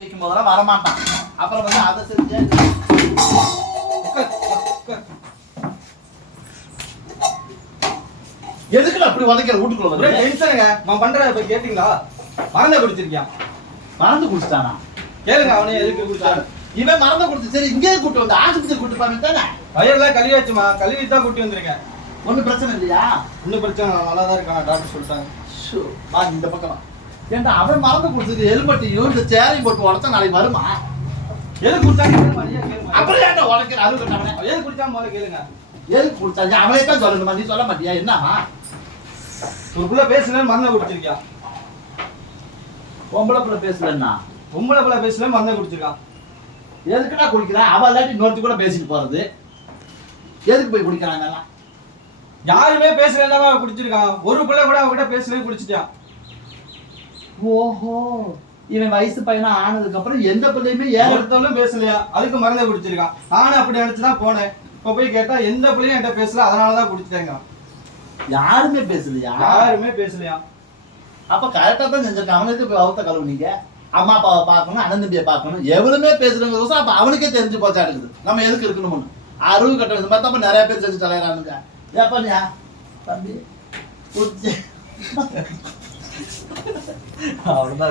போதெல்லாம் வரமாட்டான். அப்புறம் வந்து அதை செஞ்சு எதுக்குல அப்படி உதைக்கிற வீட்டுக்குள்ள வந்து டென்ஷனுங்க. நான் பண்றத இப்ப கேட்டீங்களா? மறந்த குடிச்சிருக்கியா? மறந்து குடிச்சிட்டானா? கேளுங்க அவனே எதுக்கு குடிச்சாரு. இவன் மறந்து குடிச்சு சரி இங்கே கூட்டு வந்து ஆஸ்பத்திரி கூட்டு போய் தானே வயர்லாம் கழுவியாச்சுமா, கழுவி தான் கூட்டி வந்திருக்கேன். ஒன்றும் பிரச்சனை இல்லையா? ஒன்றும் பிரச்சனை நல்லா தான் இருக்கான் டாக்டர் சொல்லிட்டாங்க. வா இந்த பக்கம் ஏன்டா அவன் மறந்து குடிச்சது ஹெல்மெட்டையும் இந்த சேரையும் போட்டு உடச்சா நாளைக்கு வருமா? எது குடிச்சாங்க அப்புறம் ஏன்டா உடைக்கிற அறுவை கட்டவனே எது குடிச்சா முதல்ல கேளுங்க. எதுக்கு குடிச்சாங்க அவனே தான் சொல்லணுமா? நீ சொல்ல மாட்டியா? என்னமா ஒரு புள்ள பேசுனேன் மறந்த குடிச்சிருக்கியா? பொம்பளை பிள்ளை பேசலன்னா பொம்பளை புள்ள பேசுனேன் மறந்த குடிச்சிருக்கான். எதுக்குடா குடிக்கிறான்? அவள் இல்லாட்டி இன்னொருத்தி கூட பேசிட்டு போறது. எதுக்கு போய் குடிக்கிறாங்க எல்லாம்? யாருமே பேசுறேன்னா குடிச்சிருக்கான். ஒரு புள்ள கூட அவகிட்ட பேசுனே குடிச்சிட்டான். ஓஹோ, இவன் வயசு பையனா ஆனதுக்கு அப்புறம் எந்த பிள்ளையுமே ஒருத்தவளும் பேசலையா, அதுக்கு மறந்த குடிச்சிருக்கான். நானும் அப்படி நினைச்சுதான் போனேன். இப்ப போய் கேட்டா எந்த பிள்ளையும் என்கிட்ட பேசல, அதனாலதான் குடிச்சிட்டேங்க. யாருமே பேசலையா? யாருமே பேசலையா? அப்ப கரெக்டா தான் செஞ்சிருக்கான். அவனுக்கு போய் அவத்த கழுவுனீங்க. அம்மா அப்பாவை பார்க்கணும், அண்ணன் தம்பியை பார்க்கணும். எவனுமே பேசுறவங்க அப்ப அவனுக்கே தெரிஞ்சு போச்சா இருக்குது நம்ம எதுக்கு இருக்கணும்னு. அறுவு கட்டணும் இந்த மாதிரி தான் நிறைய பேர் செஞ்சு தலையறானுங்க. ஏப்பா தம்பி அவ்வளவுதான்.